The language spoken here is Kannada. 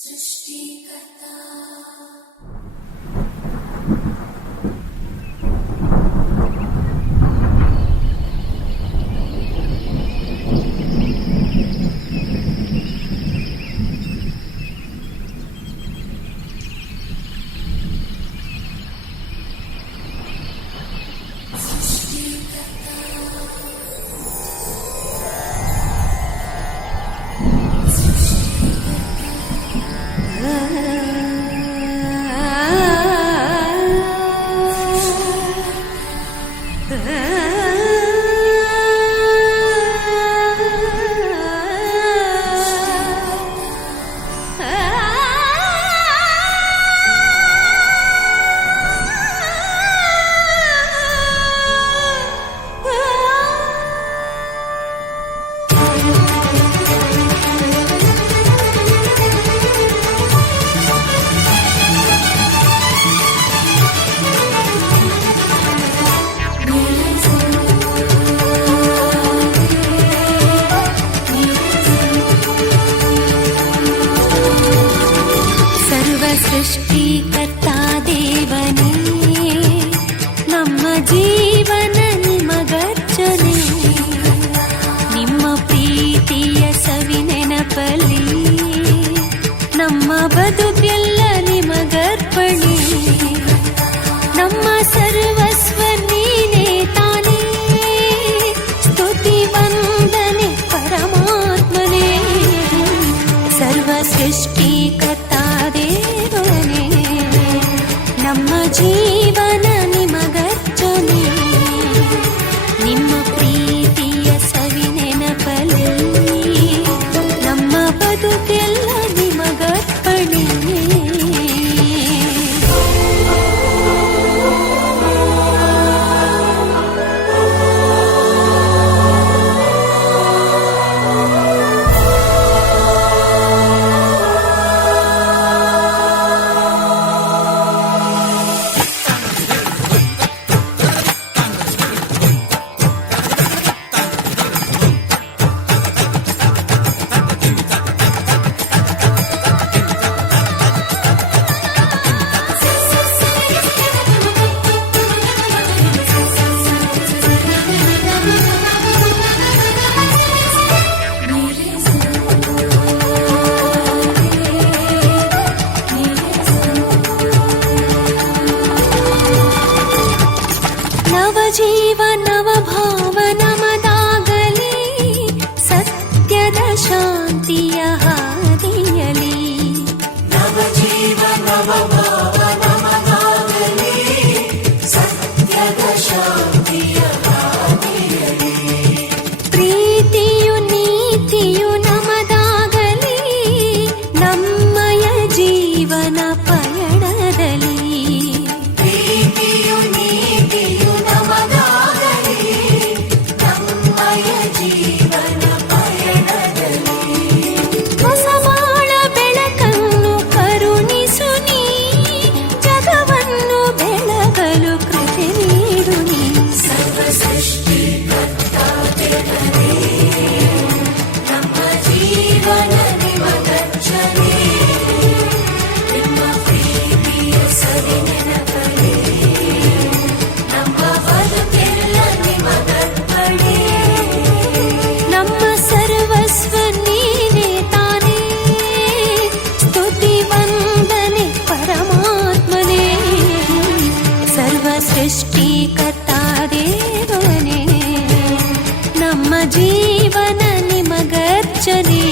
ಸೃಷ್ಟಿಕರ್ತಾ ದೇವನೇ, ನಮ್ಮ ಜೀವನ ನಿಮಗರ್ಚನೆ. ನಿಮ್ಮ ಪ್ರೀತಿಯ ಸವಿ ನೆನಪಲ್ಲಿ ನಮ್ಮ ಬದುಕೆಲ್ಲ ನಿಮಗರ್ಪಣೆ. ನಮ್ಮ ಸರ್ವಸ್ವ ನೀನೇ ತಾನೇ, ಸ್ತುತಿ ವಂದನೆ ಪರಮಾತ್ಮನೇ. ಸರ್ವ ಸೃಷ್ಟಿಕರ್ತಾ ದೇವನೇ, ನಮ್ಮ ಜೀವನ ನಿಮಗರ್ಚನೆ. ನಿಮ್ಮ ಪ್ರೀತಿಯ ಸವಿ ನೆನಪಲ್ಲಿ ನಮ್ಮ ಬದುಕೆಲ್ಲ ನಿಮಗರ್ಪಣೆ. ಜೀವ ನವ ಭಾವ ನಮದಾಗಲಿ, ಸತ್ಯದ ಶಾಂತಿಯ ಹಾದಿಯಲಿ. ನವ ಜೀವ ನವ ಭಾವ ನಮದಾಗಲಿ, ಸತ್ಯದ ಶಾಂತಿಯ ಹಾದಿಯಲಿ. ಪ್ರೀತಿಯು ನೀತಿಯು ನಮದಾಗಲಿ, ನಮ್ಮಯ ಜೀವನ ಪಯಣದಲ್ಲಿ. ಪ್ರೀತಿಯು ನೀತಿಯು ನಮದಾಗಲಿ, ನಮ್ಮಯ ಜೀವನ ಪಯಣದಲ್ಲಿ. ಹೊಸ ಬಾಳ ಬೆಳಕನ್ನು ಕರುಣಿಸು ನೀ, ಜಗವನ್ನು ಬೆಳಗಲು ಕೃಪೆ ನೀಡು ನೀ. ಸರ್ವ ಸೃಷ್ಟಿಕರ್ತಾ ದೇವನೇ, ನಮ್ಮ ಜೀವನ ನಿಮಗರ್ಚನೆ. ನಿಮ್ಮ ಪ್ರೀತಿಯ ಸವಿ ನೆನಪಲ್ಲಿ ನಮ್ಮ ಬದುಕೆಲ್ಲ ನಿಮಗರ್ಪಣೆ. ನಮ್ಮ ಸರ್ವಸ್ವ ನೀನೇ ತಾನೇ, ಸ್ತುತಿ ವಂದನೆ ಪರಮಾತ್ಮನೇ. ಸರ್ವ ಸೃಷ್ಟಿಕರ್ತಾ ದೇವನೇ, ನಮ್ಮ ಜೀವನ ನಿಮಗರ್ಚನೆ.